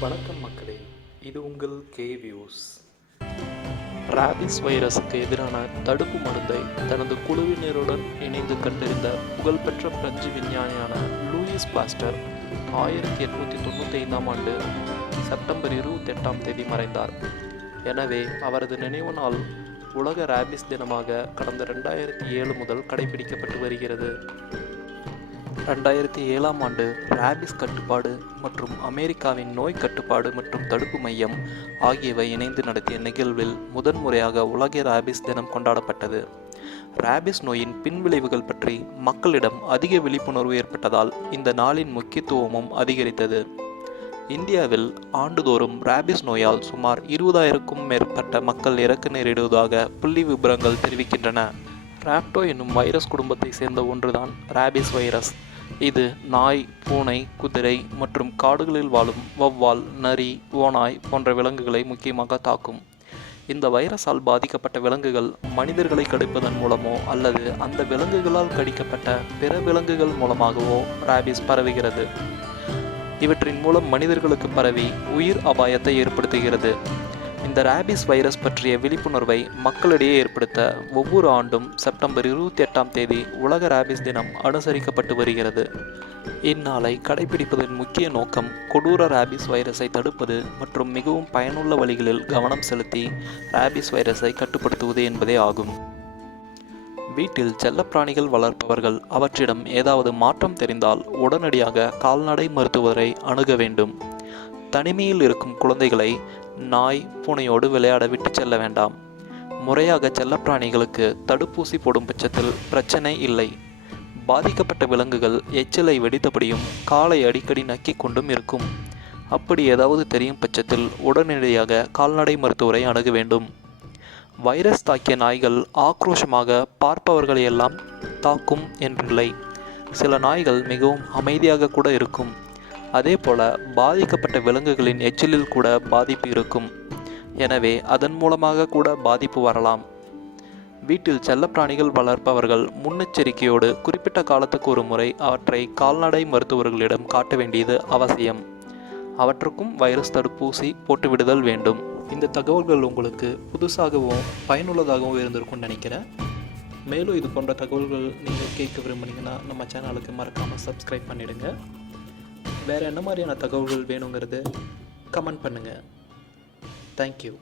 வணக்கம் மக்களே இது உங்கள் கே வியூஸ் ராபிஸ் வைரஸுக்கு எதிரான தடுப்பு மருந்தை தனது குழுவினருடன் இணைந்து கண்டறிந்த புகழ்பெற்ற பிரெஞ்சு விஞ்ஞானியான லூயிஸ் பாஸ்டர் ஆயிரத்தி எட்நூற்றி தொண்ணூற்றி ஐந்தாம் ஆண்டு செப்டம்பர் இருபத்தி எட்டாம் தேதி மறைந்தார். எனவே அவரது நினைவு நாள் உலக ராபிஸ் தினமாக கடந்த ரெண்டாயிரத்தி ஏழு முதல் கடைபிடிக்கப்பட்டு வருகிறது. ரெண்டாயிரத்தி ஏழாம் ஆண்டு ராபிஸ் கட்டுப்பாடு மற்றும் அமெரிக்காவின் நோய் கட்டுப்பாடு மற்றும் தடுப்பு மையம் ஆகியவை இணைந்து நடத்திய நிகழ்வில் முதன்முறையாக உலக ராபிஸ் தினம் கொண்டாடப்பட்டது. ராபிஸ் நோயின் பின்விளைவுகள் பற்றி மக்களிடம் அதிக விழிப்புணர்வு ஏற்பட்டதால் இந்த நாளின் முக்கியத்துவமும் அதிகரித்தது. இந்தியாவில் ஆண்டுதோறும் ராபிஸ் நோயால் சுமார் இருபதாயிரக்கும் மேற்பட்ட மக்கள் இறக்க நேரிடுவதாக புள்ளி விபரங்கள் தெரிவிக்கின்றன. ராப்டோ என்னும் வைரஸ் குடும்பத்தை சேர்ந்த ஒன்றுதான் ராபிஸ் வைரஸ். இது நாய் பூனை குதிரை மற்றும் காடுகளில் வாழும் வௌவால் நரி ஓநாய் போன்ற விலங்குகளை முக்கியமாக தாக்கும். இந்த வைரஸால் பாதிக்கப்பட்ட விலங்குகள் மனிதர்களை கடிப்பதன் மூலமோ அல்லது அந்த விலங்குகளால் கடிக்கப்பட்ட பிற விலங்குகள் மூலமாகவோ ராபிஸ் பரவுகிறது. இவற்றின் மூலம் மனிதர்களுக்கு பரவி உயிர் அபாயத்தை ஏற்படுத்துகிறது. இந்த ராபிஸ் வைரஸ் பற்றிய விழிப்புணர்வை மக்களிடையே ஏற்படுத்த ஒவ்வொரு ஆண்டும் செப்டம்பர் இருபத்தி எட்டாம் தேதி உலக ராபிஸ் தினம் அனுசரிக்கப்பட்டு வருகிறது. இந்நாளை கடைபிடிப்பதன் முக்கிய நோக்கம் கொடூர ராபிஸ் வைரஸை தடுப்பது மற்றும் மிகவும் பயனுள்ள வழிகளில் கவனம் செலுத்தி ராபிஸ் வைரஸை கட்டுப்படுத்துவது என்பதே ஆகும். வீட்டில் செல்லப்பிராணிகள் வளர்ப்பவர்கள் அவற்றிடம் ஏதாவது மாற்றம் தெரிந்தால் உடனடியாக கால்நடை மருத்துவரை அணுக வேண்டும். தனிமையில் இருக்கும் குழந்தைகளை நாய் பூனையோடு விளையாட விட்டு செல்ல வேண்டாம். முறையாக செல்லப்பிராணிகளுக்கு தடுப்பூசி போடும் பட்சத்தில் பிரச்சனை இல்லை. பாதிக்கப்பட்ட விலங்குகள் எச்சிலை வெடித்தபடியும் காலை அடிக்கடி நக்கி கொண்டும் இருக்கும். அப்படி ஏதாவது தெரியும் பட்சத்தில் உடனடியாக கால்நடை மருத்துவரை அணுக வேண்டும். வைரஸ் தாக்கிய நாய்கள் ஆக்ரோஷமாக பார்ப்பவர்களையெல்லாம் தாக்கும் என்றில்லை சில நாய்கள் மிகவும் அமைதியாக கூட இருக்கும். அதே போல பாதிக்கப்பட்ட விலங்குகளின் எச்சிலில் கூட பாதிப்பு இருக்கும். எனவே அதன் மூலமாக கூட பாதிப்பு வரலாம். வீட்டில் செல்லப்பிராணிகள் வளர்ப்பவர்கள் முன்னெச்சரிக்கையோடு குறிப்பிட்ட காலத்துக்கு ஒரு முறை அவற்றை கால்நடை மருத்துவர்களிடம் காட்ட வேண்டியது அவசியம். அவற்றுக்கும் வைரஸ் தடுப்பூசி போட்டுவிடுதல் வேண்டும். இந்த தகவல்கள் உங்களுக்கு புதுசாகவும் பயனுள்ளதாகவும் இருந்திருக்கும்னு நினைக்கிறேன். மேலும் இது போன்ற தகவல்கள் நீங்கள் கேட்க விரும்புனீங்கன்னா நம்ம சேனலுக்கு மறக்காமல் சப்ஸ்கிரைப் பண்ணிவிடுங்க வேறு என்ன மாதிரியான தகவல்கள் வேணுங்கிறது கமெண்ட் பண்ணுங்கள் தேங்க்யூ